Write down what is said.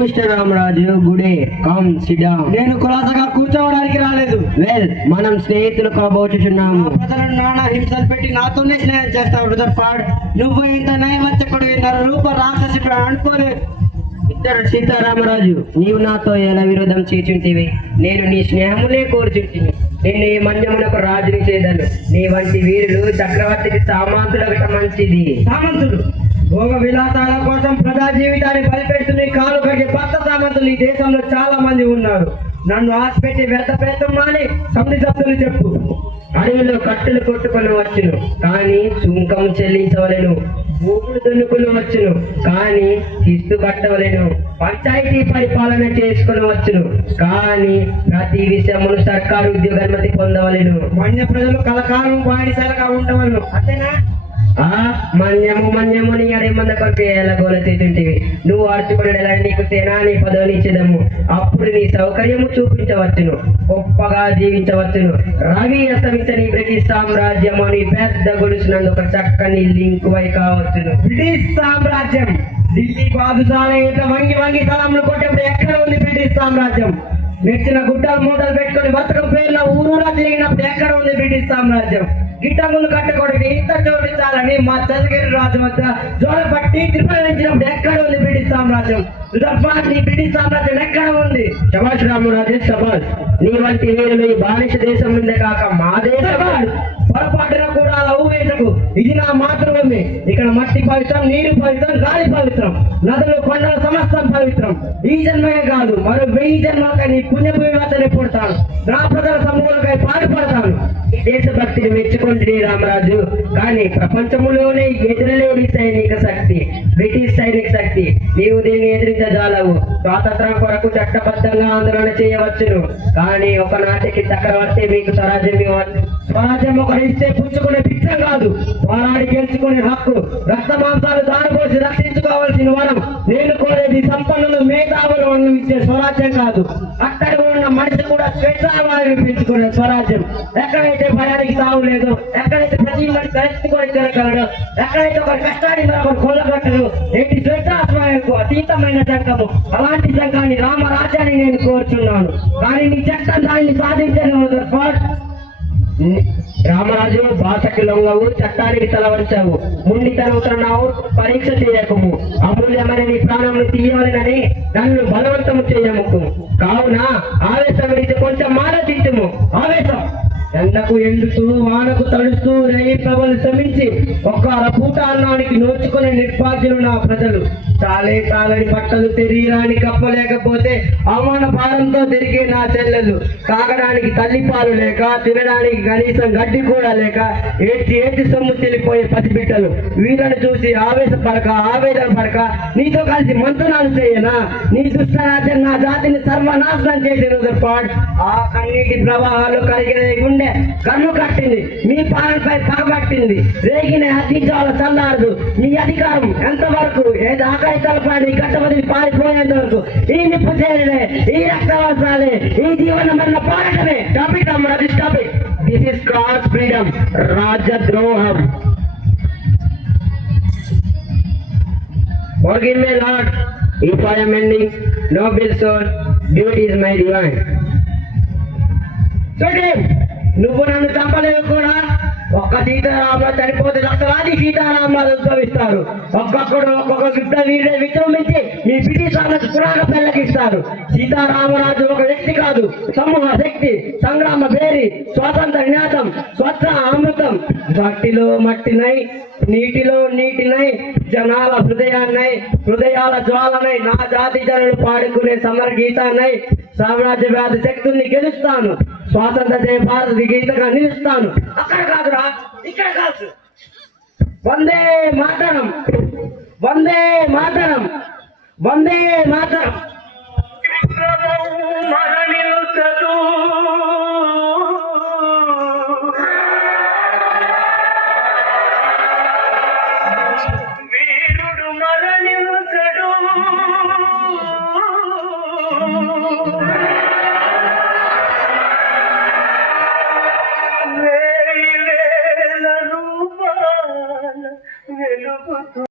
Mister Ramaraju, good day. Come SIT down. నేను కులాసగా కూర్చోవడానికి రాలేదు. వెల్, మనం స్నేహితులు కాబోచున్నాము. ప్రజలను నానా హింసలు పెట్టి నాతోనే స్నేహం చేస్తావు రుదర్ఫర్డ్. నువ్వు ఇంత నైవంచకుడు, రూప రాక్షసుడు అనుకోలేదు. మిస్టర్ సీతారామరాజు, నీవు నాతో ఎలా విరోధం చేచుంటివి? నేను నీ స్నేహములే కోరుచుంటిని. నేను ఈ మన్యమునకు రాజుని చేదను. నీ వంటి వీరులు చక్రవర్తికి సామంతుడగట మంచిది. సామంతుడు భోగ విలాసాల కోసం ప్రజా జీవితాన్ని బలిపెడుతున్న ఈ కాలు కడిగే భక్త సామంతులు ఈ దేశంలో చాలా మంది ఉన్నారు. నన్ను ఆశపెట్టి వ్యర్థ ప్రయత్నం మాని సమితి సభ్యులు చెప్పు. అడవిలో కట్టెలు కొట్టుకొని వచ్చును, కానీ సుంకం చెల్లించవలెను. భూములు దున్నుకుని వచ్చును, కానీ శిస్తు కట్టవలెను. పంచాయతీ పరిపాలన చేసుకుని వచ్చును, కానీ ప్రతి విషయమును సర్కారు ఉద్యోగానుమతి పొందవలెను. మన్య ప్రజలు కలకాలం బానిసలుగా ఉండవలను. అంతేనా? మన్యము నీ అడేమంద కొరకు ఎలాగోల చేతుంటివి. నువ్వు అర్చుకునేలా నీకు సేనాని పదవిని ఇచ్చేదము. అప్పుడు నీ సౌకర్యము చూపించవచ్చును, గొప్పగా జీవించవచ్చును. రవి అస్తమించని బ్రిటిష్ సామ్రాజ్యము అని పెద్ద గొలుసునందుకు చక్కని లింక్ వై కావచ్చును. బ్రిటిష్ సామ్రాజ్యం ఢిల్లీ బాదుషాల ఇంత వంగి వంగి సలాములు కొట్టేప్పుడు ఎక్కడ ఉంది బ్రిటిష్ సామ్రాజ్యం? నెచ్చిన గుడ్డలు మూటలు పెట్టుకుని బతుకం పేర్ల ఊరూరా తిరిగినప్పుడు ఎక్కడ ఉంది బ్రిటిష్ సామ్రాజ్యం? గిట్టములు కట్టకూడదు ఇంత జోడించాలని మా చంద్రగిరి రాజు వద్ద జోడ పట్టి తిరుపతించినప్పుడు ఎక్కడ ఉంది బ్రిటిష్ సామ్రాజ్యం? బ్రిటిష్ సామ్రాజ్యం ఎక్కడ ఉంది? శభాష్ రామరాజు, శభాష్. నీ వంటి వీరులు ఈ బానిస దేశం నుండే కాక మా దేశం పొరపాటున కూడా అలా ఊవేసకు. ఇది నా మాతృభూమి. ఇక్కడ మట్టి పవిత్రం, నీరు పవిత్రం, గాలి పవిత్రం, నదులు కొండల సమస్తం పవిత్రం. ఈ జన్మకే కాదు, మరో 1000 జన్మలకై నీ పుణ్యభూమి వద్దనే పుడతాను. నా ప్రజల సమూహంకై పాటుపడతాను. ఈ దేశభక్తిని మెచ్చుకుంటుంది రామరాజు, కానీ ప్రపంచంలోనే ఎదురలేని సైనిక శక్తి బ్రిటిష్ సైనిక శక్తి. నీవు దీన్ని ఎదిరించజాలవు. స్వాతంత్రం కొరకు చట్టబద్ధంగా ఆందోళన చేయవచ్చును, కానీ ఒకనాటికి చక్రవర్తి మీకు స్వరాజ్యం ఇవ్వచ్చు. స్వరాజ్యం ఒకరిస్తే పుచ్చుకునే పిచ్చం కాదు, పోరాడి గెలుచుకునే హక్కు. రక్త మాంసాలు దారిపోసి రక్షించుకోవాల్సిన వరం. నేను కోరేది సంపన్నులు మేధావులు ఇచ్చే స్వరాజ్యం కాదు, అక్కడ ఉన్న మనిషి కూడా స్వేచ్ఛావారిని పెంచుకునే స్వరాజ్యం. ఎక్కడైతే భయానికి సాగు లేదు, ఎక్కడైతే ప్రతి మనిషి తలెత్తుకొని తిరగలడు, ఎక్కడైతే ఒక కష్టాన్ని మరొకరు కొల్లగట్టడు, ఏంటి స్వేచ్ఛాస్వాయకు అతీతమైన సంఘము. అలాంటి సంఘాన్ని రామరాజ్యాన్ని నేను కోరుచున్నాను. కానీ నీ చట్టం దానిని సాధించను. రామరాజు, భాషకి లొంగవు, చట్టానికి తలవంచావు, ముండితనవుతున్నావు, పరీక్ష చేయకము. అమూల్యమైన నీ ప్రాణంను తీయవలనని నన్ను బలవంతము చేయముకు. కావున ఆవేశం విడిచి కొంచెం మారదించుము. ఆవేశం ఎండకు ఎండుతూ వానకు తడుస్తూ రేయి ప్రభలు శ్రమించి ఒక్క అరపూట అన్నానికి నోచుకునే నిర్భాగ్యులు నా ప్రజలు. చాలే చాలని బట్టలు శరీరానికి కప్పలేకపోతే అవమాన భారంతో తిరిగే నా చెల్లెలు. తాగడానికి తల్లిపాలు లేక, తినడానికి కనీసం గడ్డి కూడా లేక ఏడ్చి సొమ్ము చెల్లిపోయే పసిబిడ్డలు. వీళ్ళని చూసి ఆవేదన పడక నీతో కలిసి మంతనాలు చేయనా? నీ దుష్టరాజ్యం నా జాతిని సర్వనాశనం చేసిన ఆ కన్నీటి ప్రవాహాలు కలిగిన గుండె కన్ను కట్టింది, మీ పాలనపై పగబట్టింది. రేగిన అతిజాల చల్లారదు. మీ అధికారం ఎంతవరకు? ఏది ఆకాశాలపై కట్టబడి పారిపోయేంత వరకు ఈ నిప్పు చేరిలే, ఈ రక్తవాసాలే, ఈ జీవన మరణ పోరాటమే. Topic Ramaraju, topic. This is cross freedom, రాజద్రోహం. Forgive me, Lord, if I am ending noble soul, duty is my divine. నువ్వు నన్ను చంపలేవు కూడా. ఒక్క సీతారామరాజు చనిపోతే లక్షలాది సీతారామరాజు ఉద్భవిస్తారు. ఒక్కొక్కడు ఒక్కొక్క విజృంభించి మీ బ్రిటిష్ సామ్రాజ్య పురాణ పెళ్ళకిస్తారు. సీతారామరాజు ఒక వ్యక్తి కాదు, సమూహ శక్తి, సంగ్రామ భేరి, స్వాతంత్ర నినాదం, స్వచ్ఛ అమృతం. మట్టిలో మట్టినై, నీటిలో నీటినై, జనాల హృదయాల జ్వాలనై, నా జాతి జనులు పాడుకునే సమర గీతానై సామ్రాజ్య వ్యాధి శక్తుల్ని గెలుస్తాను. స్వాతంత్ర జయ భారత గీతగా నిలుస్తాను. అక్కడ కాదురా, ఇక్కడ కాదు. వందే మాతరం, వందే మాతరం, వందే మాతరం.